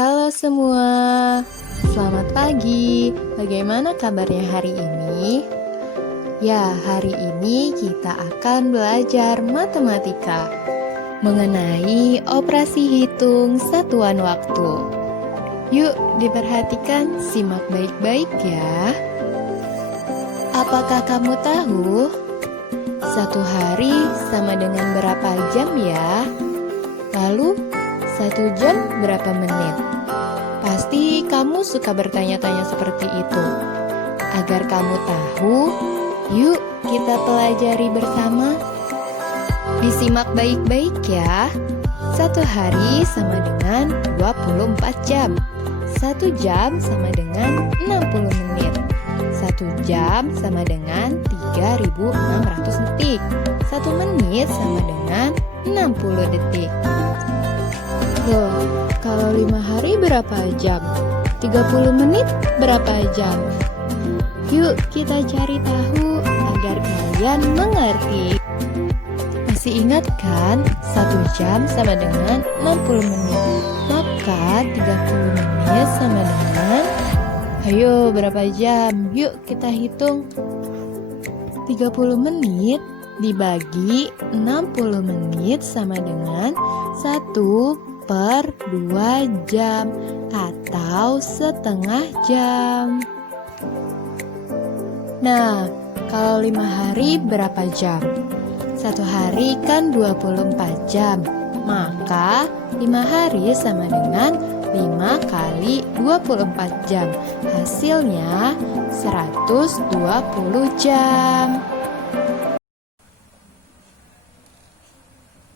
Halo semua, selamat pagi. Bagaimana kabarnya hari ini? Ya, hari ini kita akan belajar matematika mengenai operasi hitung satuan waktu. Yuk, diperhatikan, simak baik-baik ya. Apakah kamu tahu satu hari sama dengan berapa jam ya? Lalu, 1 jam berapa menit? Pasti kamu suka bertanya-tanya seperti itu. Agar kamu tahu, yuk kita pelajari bersama. Disimak baik-baik ya. 1 hari sama dengan 24 jam. 1 jam sama dengan 60 menit. 1 jam sama dengan 3.600 detik. 1 menit sama dengan 60 detik. Loh, kalau 5 hari berapa jam? 30 menit berapa jam? Yuk kita cari tahu agar kalian mengerti. Masih ingat kan? 1 jam sama dengan 60 menit. Maka 30 menit sama dengan... Ayo berapa jam? Yuk kita hitung. 30 menit dibagi 60 menit sama dengan 1/2 jam atau setengah jam. Nah, kalau 5 hari berapa jam? 1 hari kan 24 jam. Maka 5 hari sama dengan 5 kali 24 jam. Hasilnya 120 jam.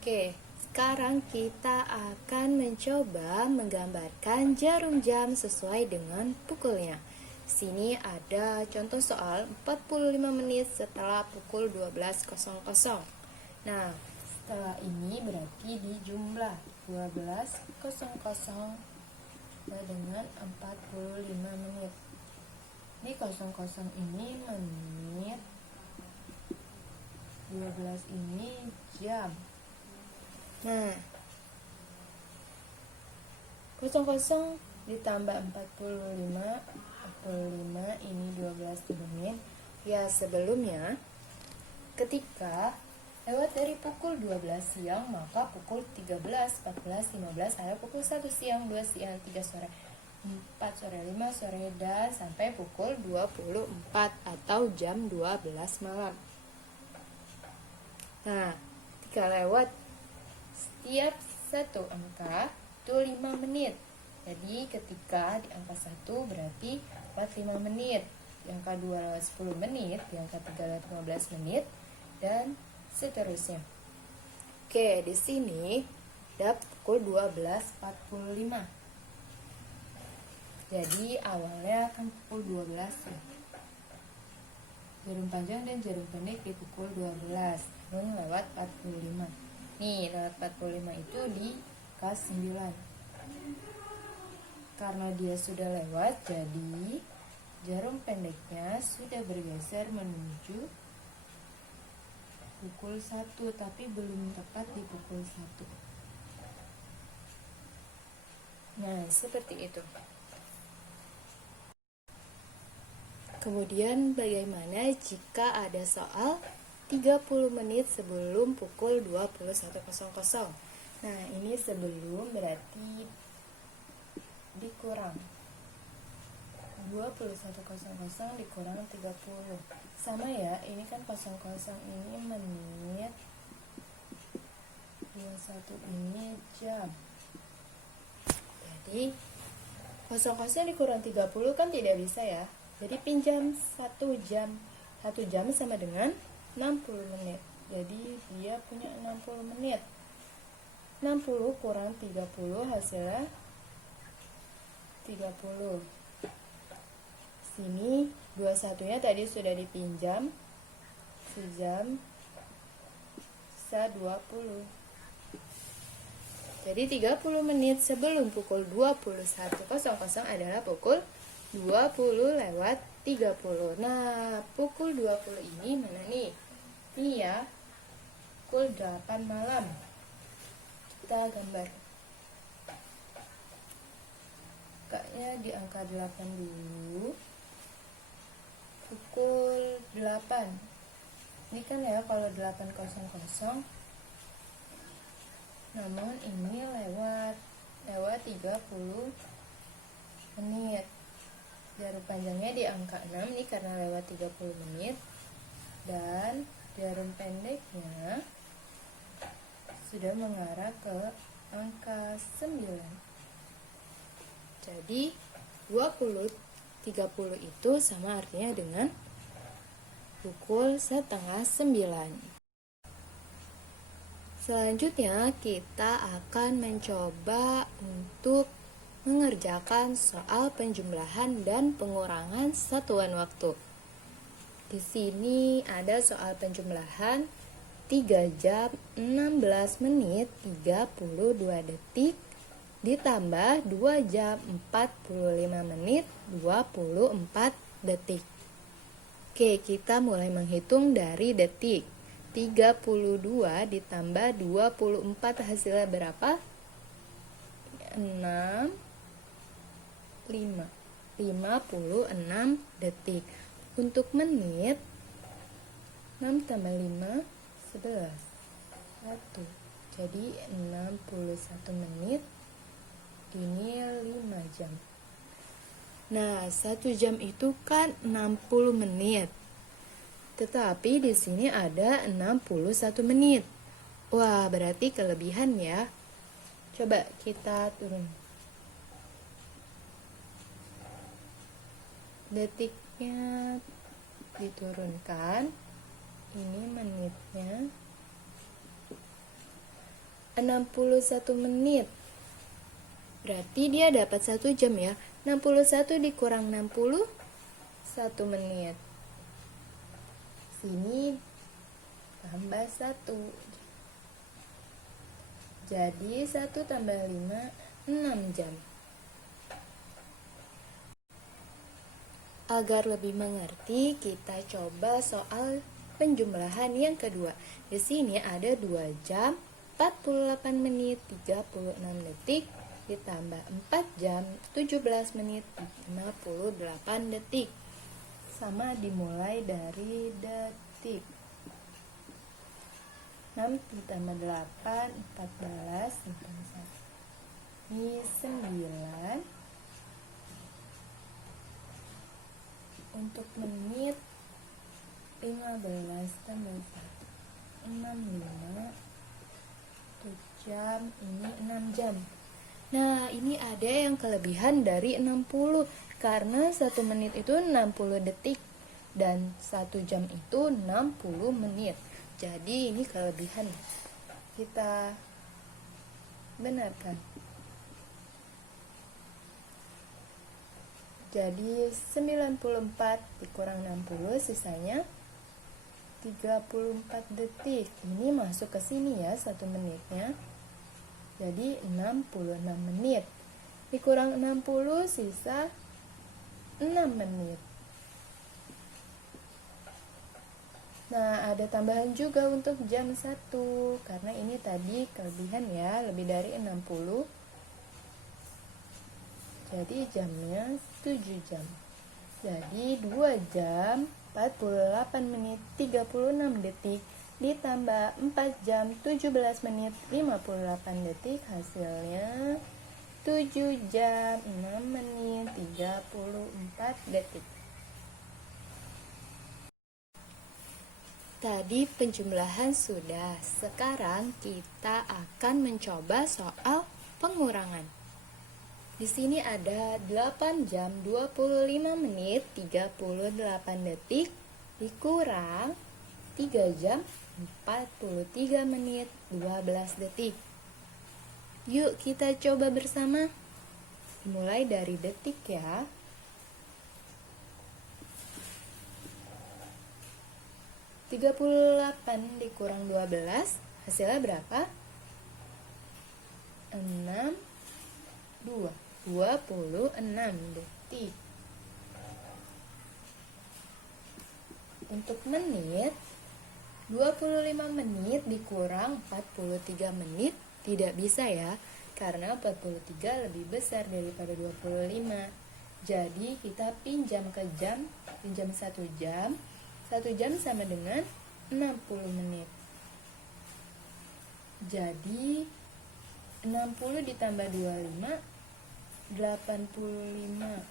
Oke, sekarang kita akan mencoba menggambarkan jarum jam sesuai dengan pukulnya. Sini ada contoh soal 45 menit setelah pukul 12.00. Nah, setelah ini berarti dijumlah 12.00 dengan 45 menit. Ini 00 ini menit, 12 ini jam. Nah, 00 ditambah 45 ini 12 menit. Ya, sebelumnya ketika lewat dari pukul 12 siang, maka pukul 13, 14, 15 ada pukul 1 siang, 2 siang, 3 sore, 4 sore, 5 sore, dan sampai pukul 24 atau jam 12 malam. Nah, ketika lewat setiap satu angka itu 5 menit. Jadi ketika di angka 1 berarti lewat 5 menit, di angka 2 lewat 10 menit, di angka 3 lewat 15 menit, dan seterusnya. Oke, di sini ada pukul 12.45. Jadi awalnya kan pukul 12 ya. Jarum panjang dan jarum pendek di pukul 12, namun lewat 45. Nih, lewat 45 itu di kelas 9. Karena dia sudah lewat, jadi jarum pendeknya sudah bergeser menuju pukul 1, tapi belum tepat di pukul 1. Nah, seperti itu. Kemudian bagaimana jika ada soal 30 menit sebelum pukul 21.00? Nah, ini sebelum berarti dikurang 21.00 dikurang 30. Sama ya, ini kan 00 ini menit, 21 ini jam. Jadi 00 dikurang 30 kan tidak bisa ya. Jadi pinjam 1 jam. 1 jam sama dengan 60 menit. Jadi dia punya 60 menit. 60 kurang 30 hasilnya 30. Sini 21-nya tadi sudah dipinjam. Sejam bisa 20. Jadi 30 menit sebelum pukul 21.00 adalah pukul 20 lewat 30. Nah, pukul 20 ini mana nih? Ini ya, pukul 8 malam. Kita gambar. di angka 8 dulu. Pukul 8. Ini kan ya kalau 8.00. Namun ini lewat 30 menit. Jarum panjangnya di angka 6 ini karena lewat 30 menit. Dan jarum pendeknya sudah mengarah ke angka 9. Jadi 20 30 itu sama artinya dengan pukul 8:30. Selanjutnya kita akan mencoba untuk mengerjakan soal penjumlahan dan pengurangan satuan waktu. Di sini ada soal penjumlahan 3 jam 16 menit 32 detik ditambah 2 jam 45 menit 24 detik. Oke, kita mulai menghitung dari detik. 32 ditambah 24 hasilnya berapa? 56 detik. Untuk menit 6 tambah 5 11 1. Jadi 61 menit. Ini 5 jam. Nah, 1 jam itu kan 60 menit. Tetapi di sini ada 61 menit. Wah, berarti kelebihan ya. Coba kita turun. Detiknya diturunkan. Ini menitnya 61 menit. Berarti dia dapat 1 jam ya. 61 dikurang 60, 1 menit. Sini tambah 1. Jadi 1 tambah 5, 6 jam. Agar lebih mengerti, kita coba soal penjumlahan yang kedua. Di sini ada 2 jam, 48 menit, 36 detik, ditambah 4 jam 17 menit 58 detik. Sama dimulai dari detik. 6 ditambah 8 14 ini 9. Untuk menit 15 tambah 1 65. Untuk jam ini 6 jam. Nah, ini ada yang kelebihan dari 60 karena 1 menit itu 60 detik dan 1 jam itu 60 menit. Jadi ini kelebihan. Kita benarkan. Jadi 94 dikurang 60 sisanya 34 detik. Ini masuk ke sini ya 1 menitnya. Jadi 66 menit. Dikurang 60 sisa 6 menit. Nah, ada tambahan juga untuk jam 1 karena ini tadi kelebihan ya, lebih dari 60. Jadi jamnya 7 jam. Jadi 2 jam 48 menit 36 detik ditambah 4 jam 17 menit 58 detik, hasilnya 7 jam 6 menit 34 detik. Tadi penjumlahan sudah, sekarang kita akan mencoba soal pengurangan. Di sini ada 8 jam 25 menit 38 detik dikurang 3 jam 43 menit 12 detik. Yuk kita coba bersama. Mulai dari detik ya. Tiga puluh 38 dikurang 12 hasilnya berapa? 26 detik. Untuk menit 25 menit dikurang 43 menit tidak bisa ya, karena 43 lebih besar daripada 25. Jadi kita pinjam ke jam, pinjam 1 jam. 1 jam sama dengan 60 menit. Jadi 60 ditambah 25, 85.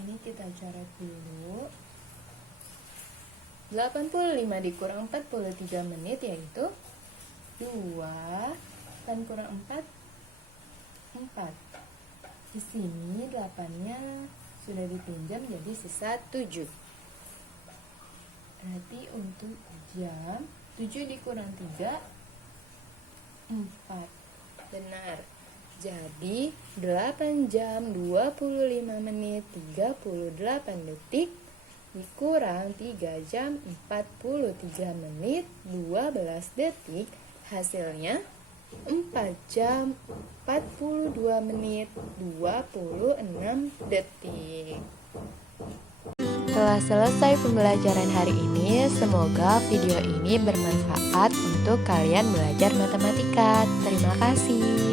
Ini kita coret dulu. 85 dikurang 43 menit yaitu 2 dan kurang 4, 4. Di sini 8-nya sudah dipinjam jadi sisa 7. Berarti untuk jam 7 dikurang 3, 4. Benar. Jadi 8 jam 25 menit 38 detik dikurang 3 jam 43 menit 12 detik, hasilnya 4 jam 42 menit 26 detik. Telah selesai pembelajaran hari ini. Semoga video ini bermanfaat untuk kalian belajar matematika. Terima kasih.